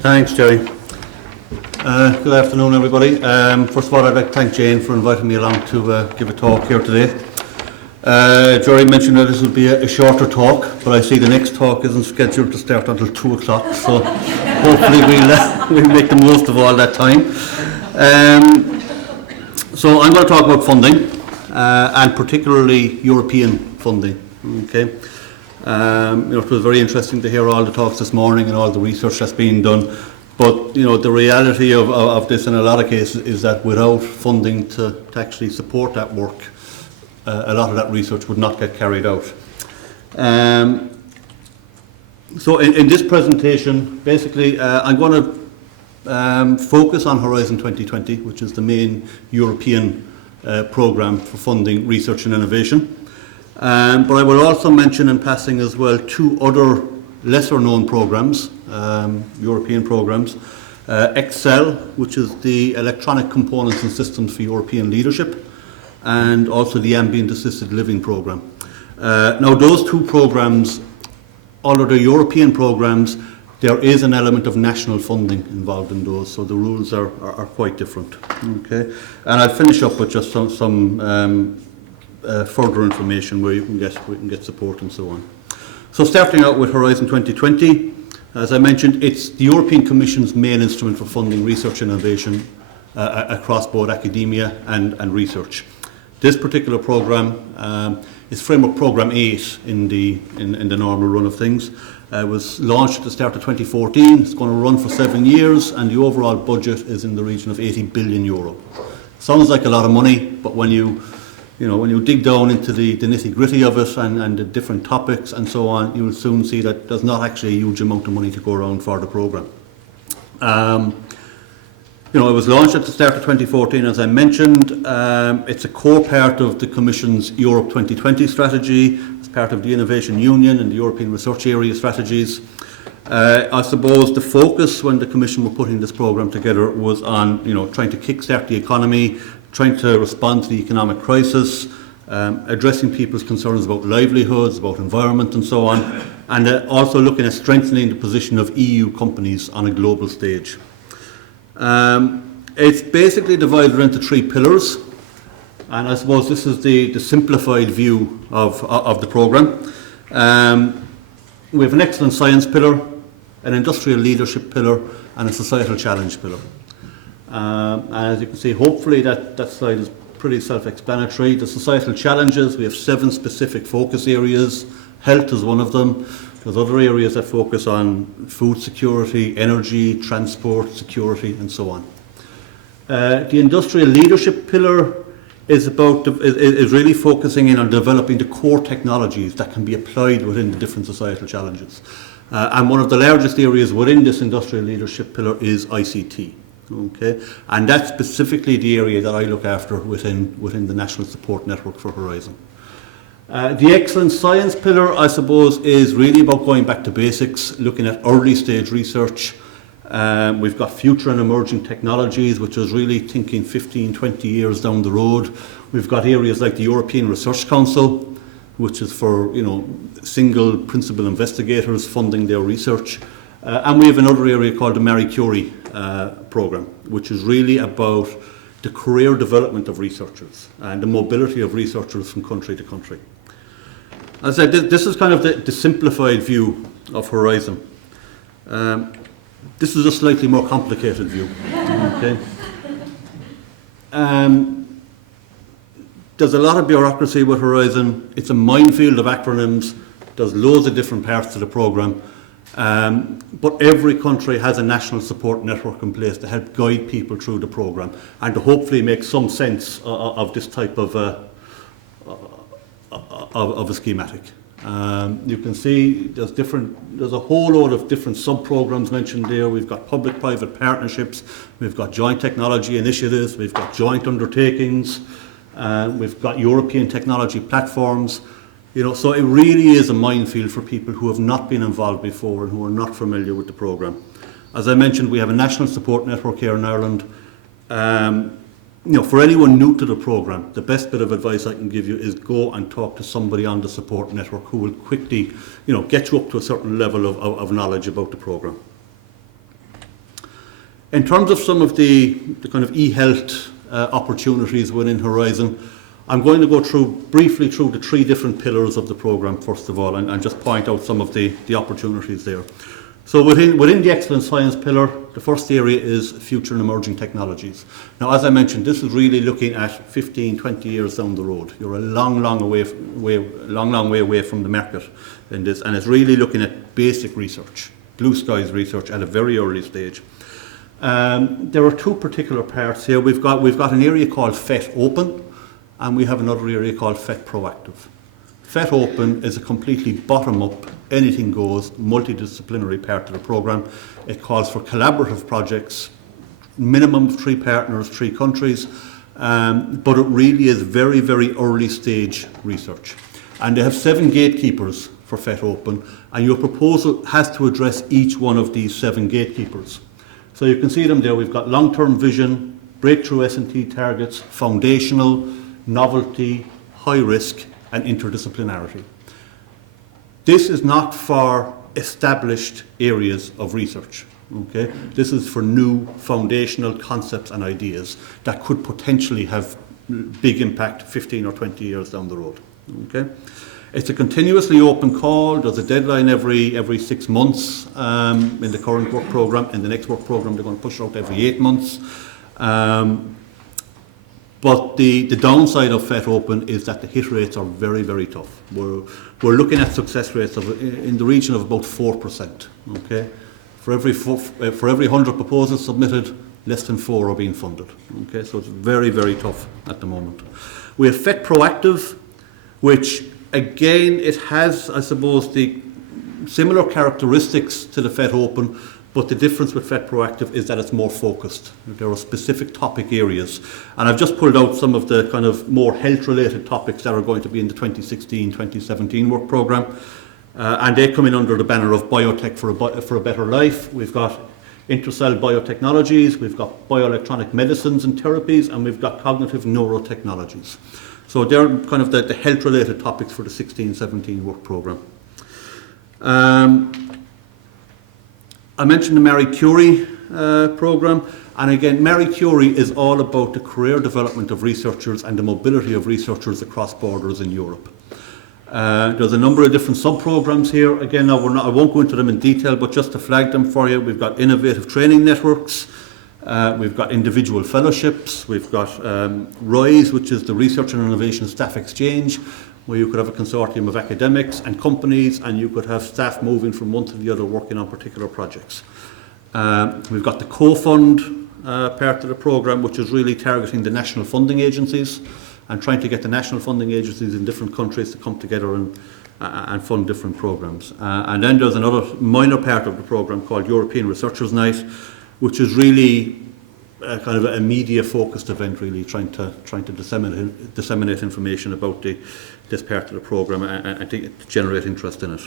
Thanks, Jerry. Good afternoon, everybody. First of all, I'd like to thank Jane for inviting me along to give a talk here today. Jerry mentioned that this will be a shorter talk, but I see the next talk isn't scheduled to start until 2 o'clock, so hopefully we'll make the most of all that time. So I'm going to talk about funding, and particularly European funding. Okay. It was very interesting to hear all the talks this morning and all the research that's being done. But the reality of this in a lot of cases is that without funding to actually support that work, a lot of that research would not get carried out. So in this presentation, basically, I'm going to focus on Horizon 2020, which is the main European programme for funding research and innovation. But I will also mention in passing as well two other lesser known programmes, European programmes. Excel, which is the Electronic Components and Systems for European Leadership, and also the Ambient Assisted Living programme. Now those two programmes, although they're European programmes, there is an element of national funding involved in those, so the rules are quite different. Okay, and I'll finish up with just some further information where you can get support and so on. So starting out with Horizon 2020, as I mentioned, it's the European Commission's main instrument for funding research and innovation across both academia and research. This particular programme is Framework Programme 8 in the normal run of things. It was launched at the start of 2014. It's going to run for 7 years, and the overall budget is in the region of 80 billion euro. Sounds like a lot of money, but when you dig down into the nitty-gritty of it and the different topics and so on, you will soon see that there's not actually a huge amount of money to go around for the programme. It was launched at the start of 2014, as I mentioned. It's a core part of the Commission's Europe 2020 strategy. It's part of the Innovation Union and the European Research Area strategies. I suppose the focus when the Commission were putting this programme together was on trying to kickstart the economy, trying to respond to the economic crisis, addressing people's concerns about livelihoods, about environment and so on, and also looking at strengthening the position of EU companies on a global stage. It's basically divided into 3 pillars, and I suppose this is the simplified view of the programme. We have an excellent science pillar, an industrial leadership pillar, and a societal challenge pillar. And as you can see, hopefully that slide is pretty self-explanatory. The societal challenges, we have 7 specific focus areas. Health is one of them. There's other areas that focus on food security, energy, transport, security, and so on. The industrial leadership pillar is really focusing in on developing the core technologies that can be applied within the different societal challenges. And one of the largest areas within this industrial leadership pillar is ICT. Okay, and that's specifically the area that I look after within the National Support Network for Horizon. The excellent science pillar, I suppose, is really about going back to basics, looking at early stage research. We've got future and emerging technologies, which is really thinking 15, 20 years down the road. We've got areas like the European Research Council, which is for single principal investigators funding their research. And we have another area called the Marie Curie programme, which is really about the career development of researchers and the mobility of researchers from country to country. As I said, this is kind of the simplified view of Horizon. This is a slightly more complicated view. Okay. There's a lot of bureaucracy with Horizon. It's a minefield of acronyms. There's loads of different parts to the programme. But every country has a national support network in place to help guide people through the programme and to hopefully make some sense of this type of a schematic. You can see there's a whole load of different sub-programmes mentioned there. We've got public-private partnerships, we've got joint technology initiatives, we've got joint undertakings, we've got European technology platforms. So it really is a minefield for people who have not been involved before and who are not familiar with the programme. As I mentioned, we have a national support network here in Ireland. For anyone new to the programme, the best bit of advice I can give you is go and talk to somebody on the support network who will quickly, get you up to a certain level of knowledge about the programme. In terms of some of the kind of e-health opportunities within Horizon, I'm going to go briefly through the three different pillars of the programme first of all, and just point out some of the opportunities there. So within the excellent science pillar, the first area is future and emerging technologies. Now, as I mentioned, this is really looking at 15, 20 years down the road. You're a long way away from the market in this, and it's really looking at basic research, blue skies research at a very early stage. There are two particular parts here. We've got an area called FET Open, and we have another area called FET Proactive. FET Open is a completely bottom-up, anything goes, multidisciplinary part of the programme. It calls for collaborative projects, minimum of 3 partners, 3 countries, but it really is very, very early stage research. And they have 7 gatekeepers for FET Open, and your proposal has to address each one of these 7 gatekeepers. So you can see them there. We've got long-term vision, breakthrough S&T targets, foundational, novelty, high risk, and interdisciplinarity. This is not for established areas of research. Okay? This is for new foundational concepts and ideas that could potentially have big impact 15 or 20 years down the road. Okay? It's a continuously open call. There's a deadline every 6 months in the current work programme. In the next work programme, they're going to push out every 8 months. But the downside of FET Open is that the hit rates are very, very tough. We're looking at success rates in the region of about 4%. Okay, for every 100 proposals submitted, less than 4 are being funded. Okay, so it's very, very tough at the moment. We have FET Proactive, which again it has, I suppose, the similar characteristics to the FET Open. But the difference with FET Proactive is that it's more focused. There are specific topic areas. And I've just pulled out some of the kind of more health-related topics that are going to be in the 2016-2017 work programme. And they come in under the banner of Biotech for a Better Life. We've got Intercell Biotechnologies, we've got Bioelectronic Medicines and Therapies, and we've got Cognitive Neurotechnologies. So they're kind of the health-related topics for the 16-17 work programme. I mentioned the Marie Curie programme, and again, Marie Curie is all about the career development of researchers and the mobility of researchers across borders in Europe. There's a number of different sub-programmes here. Again, I won't go into them in detail, but just to flag them for you, we've got innovative training networks, we've got individual fellowships, we've got RISE, which is the Research and Innovation Staff Exchange, where you could have a consortium of academics and companies, and you could have staff moving from one to the other working on particular projects. We've got the co-fund part of the programme, which is really targeting the national funding agencies and trying to get the national funding agencies in different countries to come together and fund different programmes. And then there's another minor part of the programme called European Researchers' Night, which is really kind of a media-focused event, really trying to disseminate information about this part of the programme and to generate interest in it.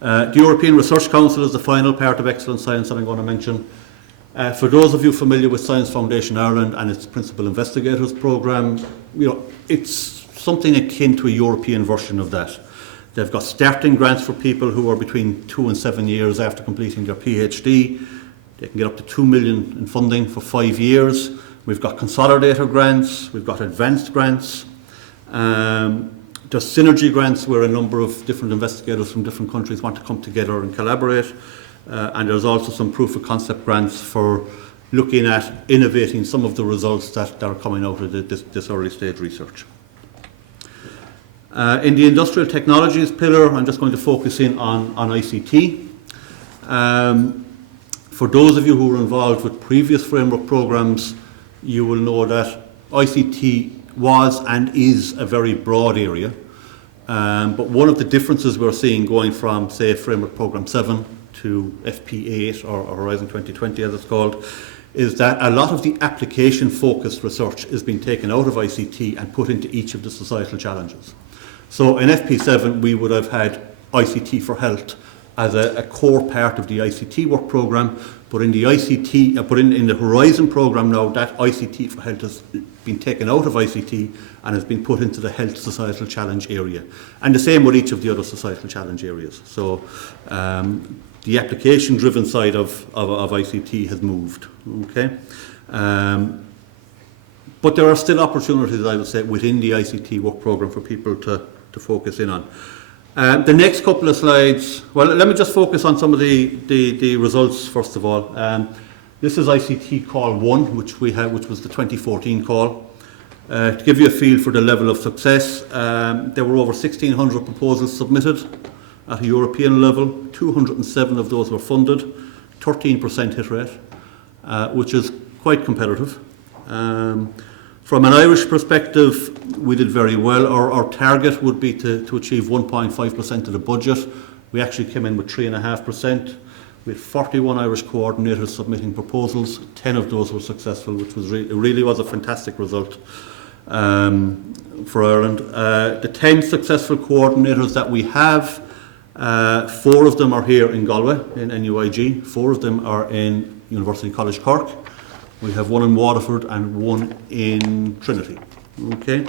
The European Research Council is the final part of Excellent Science that I'm going to mention. For those of you familiar with Science Foundation Ireland and its Principal Investigators programme, it's something akin to a European version of that. They've got starting grants for people who are between 2 and 7 years after completing their PhD. They can get up to 2 million in funding for 5 years. We've got consolidator grants, we've got advanced grants. There's synergy grants where a number of different investigators from different countries want to come together and collaborate. And there's also some proof of concept grants for looking at innovating some of the results that are coming out of this early stage research. In the industrial technologies pillar, I'm just going to focus in on ICT. For those of you who were involved with previous framework programs, you will know that ICT was and is a very broad area. But one of the differences we're seeing going from, say, Framework Programme 7 to FP8 or Horizon 2020 as it's called, is that a lot of the application-focused research is being taken out of ICT and put into each of the societal challenges. So in FP7 we would have had ICT for health as a core part of the ICT work programme, but in the in the Horizon programme now, that ICT for health has been taken out of ICT and has been put into the health societal challenge area. And the same with each of the other societal challenge areas. So the application-driven side of ICT has moved. Okay, but there are still opportunities, I would say, within the ICT work programme for people to focus in on. The next couple of slides, well, let me just focus on some of the results first of all. This is ICT Call 1, which was the 2014 call. To give you a feel for the level of success, there were over 1,600 proposals submitted at a European level. 207 of those were funded, 13% hit rate, which is quite competitive. From an Irish perspective, we did very well. Our target would be to achieve 1.5% of the budget. We actually came in with 3.5%. We had 41 Irish coordinators submitting proposals. 10 of those were successful, which was really was a fantastic result for Ireland. The 10 successful coordinators that we have, 4 of them are here in Galway, in NUIG. 4 of them are in University College Cork. We have 1 in Waterford and 1 in Trinity. Okay.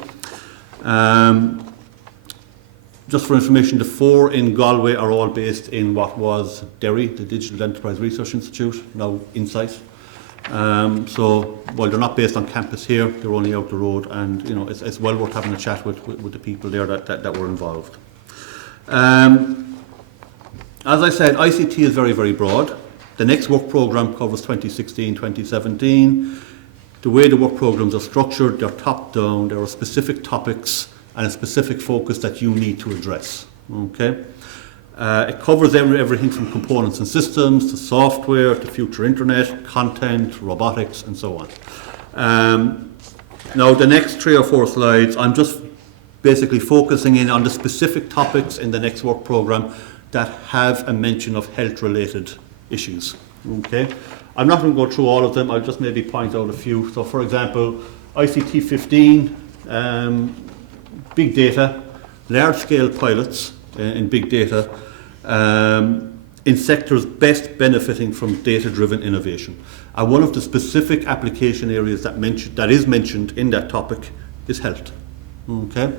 Just for information, the 4 in Galway are all based in what was Derry, the Digital Enterprise Research Institute, now Insight. So while they're not based on campus here, they're only out the road, and it's well worth having a chat with the people there that were involved. As I said, ICT is very, very broad. The next work programme covers 2016-2017. The way the work programmes are structured, they're top-down, there are specific topics and a specific focus that you need to address. Okay? It covers everything from components and systems to software to future internet, content, robotics, and so on. Now, the next 3 or 4 slides, I'm just basically focusing in on the specific topics in the next work programme that have a mention of health-related issues. Okay? I'm not going to go through all of them, I'll just maybe point out a few. So, for example, ICT 15, big data, large-scale pilots in big data, in sectors best benefiting from data-driven innovation. And one of the specific application areas that is mentioned in that topic is health. Okay.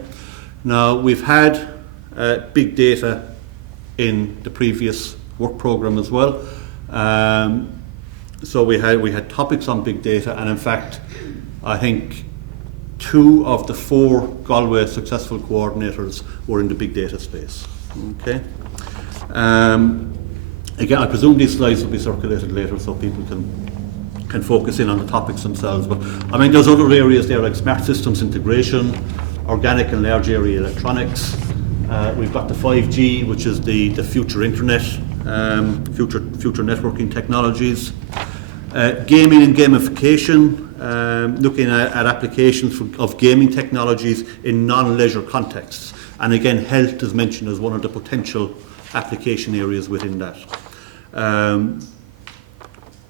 Now, we've had big data in the previous work programme as well. So we had topics on big data, and in fact, I think 2 of the 4 Galway successful coordinators were in the big data space. Okay. Again, I presume these slides will be circulated later so people can focus in on the topics themselves. But I mean, there's other areas there like smart systems integration, organic and large area electronics. We've got the 5G, which is the future internet, future networking technologies. Gaming and gamification, looking at applications of gaming technologies in non-leisure contexts. And again, health is mentioned as one of the potential application areas within that.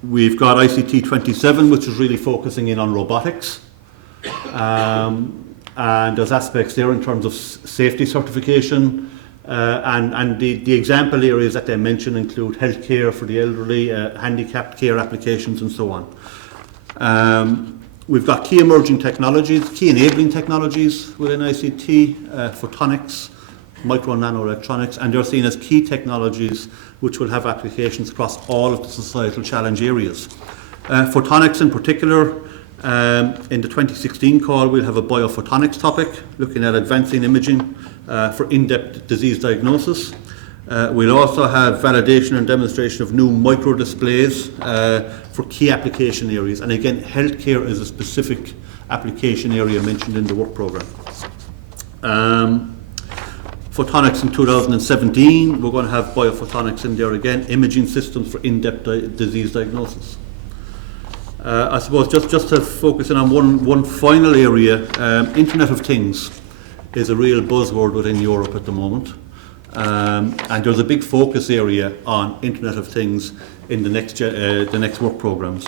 We've got ICT 27, which is really focusing in on robotics. And there's aspects there in terms of safety certification. And the example areas that they mention include healthcare for the elderly, handicapped care applications, and so on. We've got key emerging technologies, key enabling technologies within ICT, photonics, micro and nano electronics, and they're seen as key technologies which will have applications across all of the societal challenge areas. Photonics in particular, in the 2016 call, we'll have a biophotonics topic, looking at advancing imaging for in-depth disease diagnosis. We'll also have validation and demonstration of new microdisplays for key application areas. And again, healthcare is a specific application area mentioned in the work programme. Photonics in 2017, we're going to have biophotonics in there again, imaging systems for in-depth disease diagnosis. I suppose just to focus in on one final area, Internet of Things is a real buzzword within Europe at the moment. And there's a big focus area on Internet of Things in the next work programmes.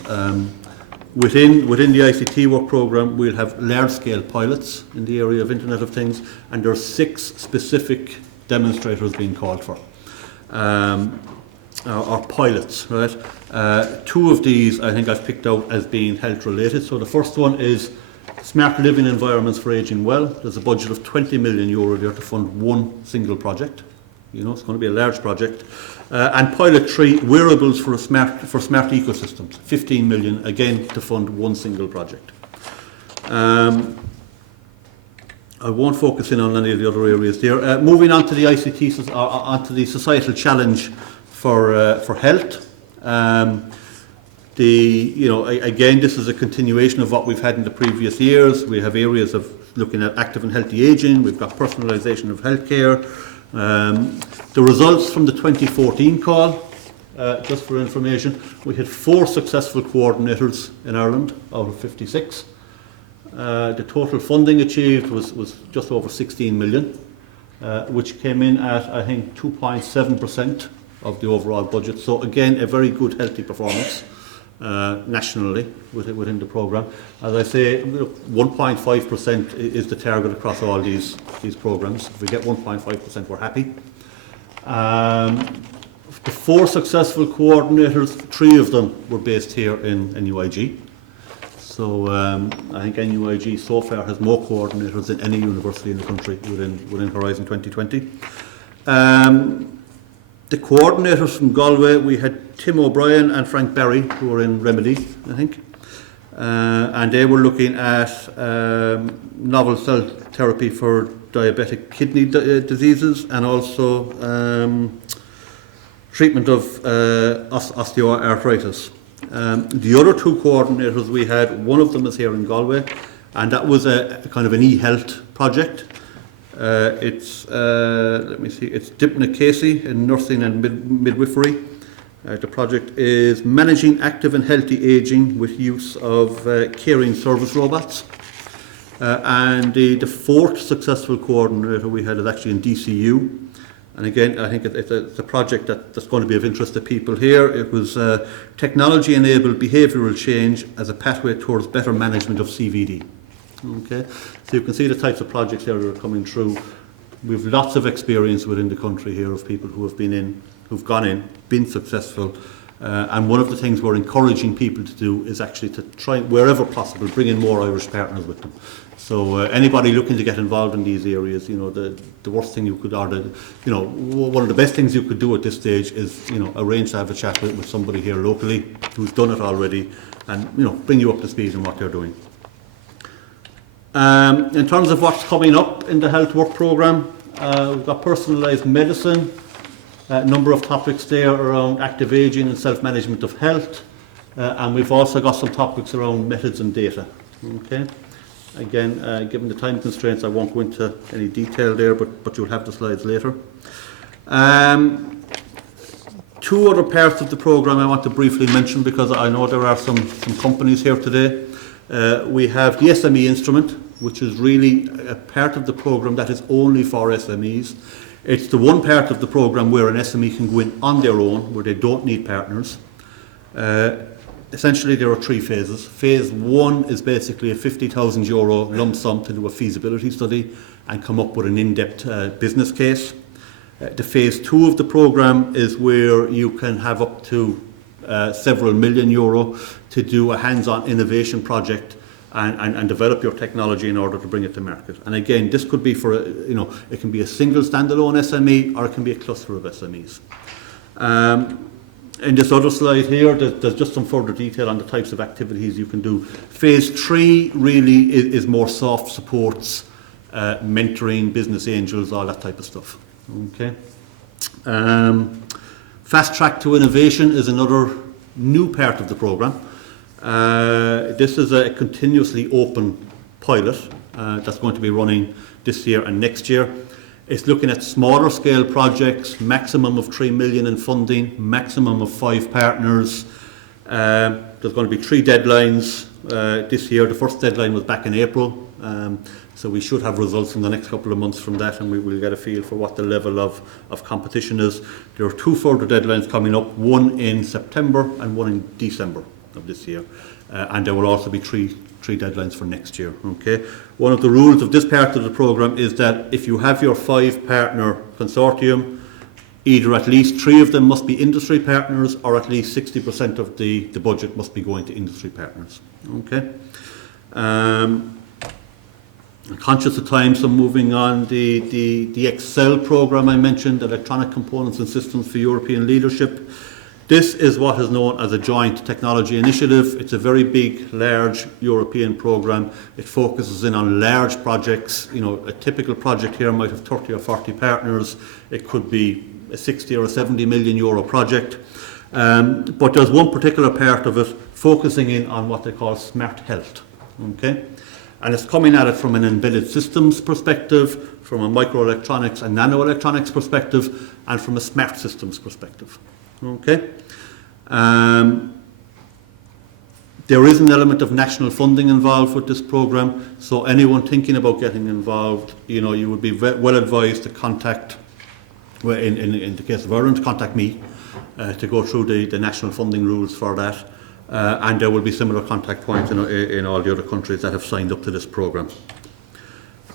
Within the ICT work programme, we'll have large-scale pilots in the area of Internet of Things, and there are 6 specific demonstrators being called for, or pilots, right? 2 of these I think I've picked out as being health-related. So the first one is smart living environments for ageing well. There's a budget of €20 million there to fund one single project. You know, it's going to be a large project. And pilot 3, wearables for smart ecosystems, 15 million, again, to fund one single project. I won't focus in on any of the other areas there. Moving on to the ICT, onto the societal challenge for health. Again, this is a continuation of what we've had in the previous years. We have areas of looking at active and healthy ageing. We've got personalisation of healthcare. The results from the 2014 call, just for information, we had 4 successful coordinators in Ireland out of 56. The total funding achieved was just over 16 million, which came in at, I think, 2.7% of the overall budget. So again, a very good, healthy performance nationally within the programme. As I say, 1.5% is the target across all these programmes. If we get 1.5%, we're happy. The 4 successful coordinators, 3 of them were based here in NUIG. So I think NUIG so far has more coordinators than any university in the country within Horizon 2020. The coordinators from Galway, we had Tim O'Brien and Frank Barry, who were in Remedy, I think. And they were looking at novel cell therapy for diabetic kidney diseases, and also treatment of osteoarthritis. The other 2 coordinators we had, one of them is here in Galway, and that was a kind of an e-health project. It's Dipna Casey in nursing and midwifery. The project is managing active and healthy ageing with use of caring service robots. And the 4th successful coordinator we had is actually in DCU. And again, I think it's a project that's going to be of interest to people here. It was technology-enabled behavioural change as a pathway towards better management of CVD. Okay, so you can see the types of projects here that are coming through. We've lots of experience within the country here of people who have who've gone in, been successful. And one of the things we're encouraging people to do is actually to try, wherever possible, bring in more Irish partners with them. So anybody looking to get involved in these areas, the worst thing you could, one of the best things you could do at this stage is, arrange to have a chat with somebody here locally who's done it already, and bring you up to speed on what they're doing. In terms of what's coming up in the health work programme, we've got personalised medicine, a number of topics there around active ageing and self-management of health, and we've also got some topics around methods and data. Okay. Again, given the time constraints, I won't go into any detail there, but you'll have the slides later. 2 other parts of the programme I want to briefly mention, because I know there are some companies here today. We have the SME instrument, which is really a part of the programme that is only for SMEs. It's the one part of the programme where an SME can go in on their own, where they don't need partners. Essentially, there are 3 phases. Phase 1 is basically a €50,000 lump sum to do a feasibility study and come up with an in-depth business case. The phase 2 of the programme is where you can have up to several million euro to do a hands-on innovation project and develop your technology in order to bring it to market. And again, this could be for, it can be a single standalone SME, or it can be a cluster of SMEs. In this other slide here, there's just some further detail on the types of activities you can do. Phase 3 really is more soft supports, mentoring, business angels, all that type of stuff. Okay. Fast track to innovation is another new part of the programme. This is a continuously open pilot that's going to be running this year and next year. It's looking at smaller scale projects, maximum of 3 million in funding, maximum of 5 partners. There's going to be 3 deadlines this year. The first deadline was back in April, so we should have results in the next couple of months from that, and we will get a feel for what the level of competition is. There are 2 further deadlines coming up, one in September and one in December of this year, and there will also be 3 deadlines for next year. Okay. One of the rules of this part of the programme is that if you have your 5-partner consortium, either at least 3 of them must be industry partners, or at least 60% of the budget must be going to industry partners. Okay. I'm conscious of time, so moving on, the Excel program I mentioned, Electronic Components and Systems for European Leadership. This is what is known as a joint technology initiative. It's a very big, large European program. It focuses in on large projects. You know, a typical project here might have 30 or 40 partners. It could be a 60 or a 70 million euro project. But there's one particular part of it focusing in on what they call smart health. Okay? And it's coming at it from an embedded systems perspective, from a microelectronics and nanoelectronics perspective, and from a smart systems perspective. Okay. There is an element of national funding involved with this program, so anyone thinking about getting involved, you know, you would be well advised to contact, well, in the case of Ireland, to contact me to go through the national funding rules for that, and there will be similar contact points in all the other countries that have signed up to this program.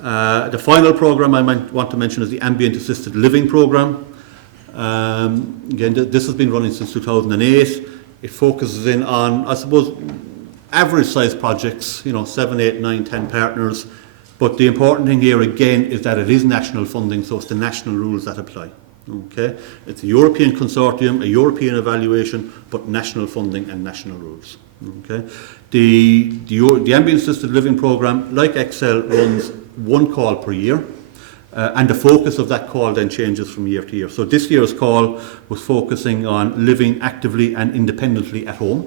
The final program I want to mention is the Ambient Assisted Living program. Again, this has been running since 2008. It focuses in on, I suppose, average size projects, you know, 7, 8, 9, 10 partners. But the important thing here again is that it is national funding, so it's the national rules that apply. Okay, it's a European consortium, a European evaluation, but national funding and national rules. Okay, the Ambient Assisted Living program, like Excel, runs one call per year. And the focus of that call then changes from year to year. So this year's call was focusing on living actively and independently at home.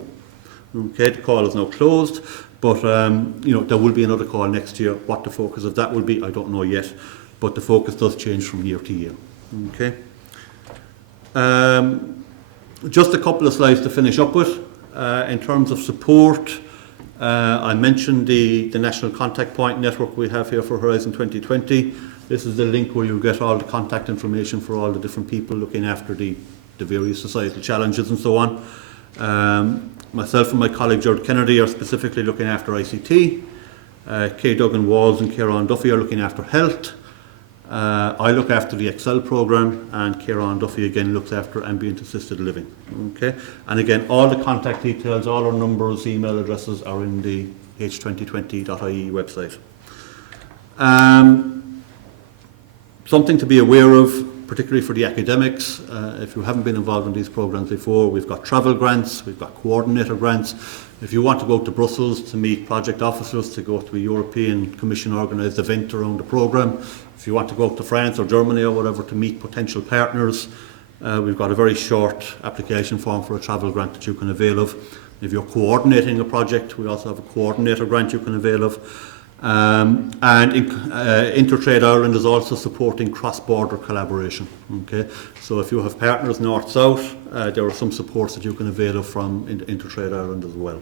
Okay, the call is now closed, but you know, there will be another call next year. What the focus of that will be, I don't know yet, but the focus does change from year to year. Okay. Just a couple of slides to finish up with. In terms of support, I mentioned the National Contact Point network we have here for Horizon 2020. This is the link where you get all the contact information for all the different people looking after the various societal challenges and so on. Myself and my colleague Gerard Kennedy are specifically looking after ICT. Kay Duggan Walls and Kieran Duffy are looking after health. I look after the Excel program, and Kieran Duffy again looks after ambient assisted living. Okay, and again, all the contact details, all our numbers, email addresses are in the h2020.ie website. Something to be aware of, particularly for the academics, if you haven't been involved in these programs before, we've got travel grants, we've got coordinator grants. If you want to go to Brussels to meet project officers, to go to a European Commission organised event around the programme, if you want to go to France or Germany or whatever to meet potential partners, we've got a very short application form for a travel grant that you can avail of. If you're coordinating a project, we also have a coordinator grant you can avail of. And Intertrade Ireland is also supporting cross-border collaboration. Okay, so if you have partners north-south, there are some supports that you can avail of from Intertrade Ireland as well.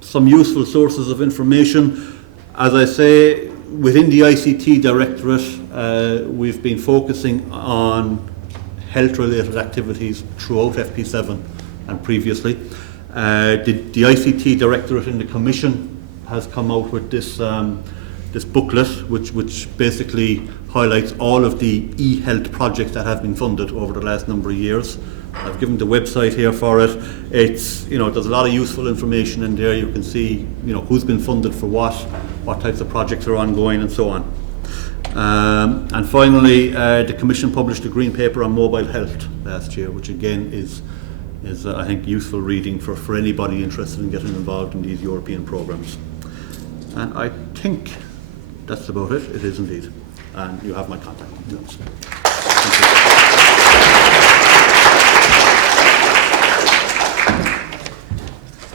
Some useful sources of information. As I say, within the ICT Directorate, we've been focusing on health-related activities throughout FP7 and previously. The ICT Directorate in the Commission has come out with this booklet, which basically highlights all of the e-health projects that have been funded over the last number of years. I've given the website here for it. It's, you know, there's a lot of useful information in there. You can see, you know, who's been funded for what types of projects are ongoing, and so on. And finally, the Commission published a green paper on mobile health last year, which again is I think useful reading for anybody interested in getting involved in these European programs. And I think that's about it. It is indeed. And you have my contact details.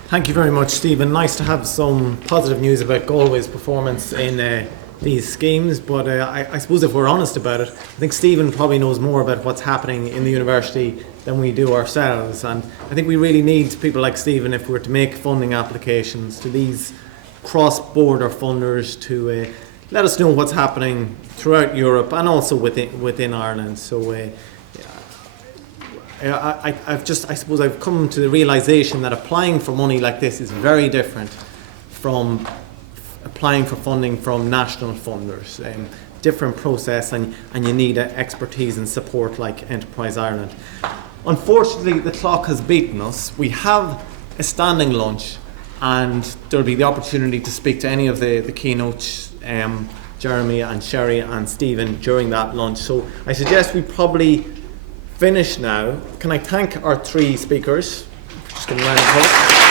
Thank you very much, Stephen. Nice to have some positive news about Galway's performance in these schemes, but I suppose if we're honest about it, I think Stephen probably knows more about what's happening in the university than we do ourselves, and I think we really need people like Stephen if we're to make funding applications to these cross-border funders to let us know what's happening throughout Europe and also within Ireland. So I suppose I've come to the realisation that applying for money like this is very different from applying for funding from national funders. Different process, and you need expertise and support like Enterprise Ireland. Unfortunately, the clock has beaten us. We have a standing lunch, and there'll be the opportunity to speak to any of the keynotes, Jeremy and Sherry and Stephen, during that lunch. So I suggest we probably finish now. Can I thank our three speakers? Just give them a round of applause.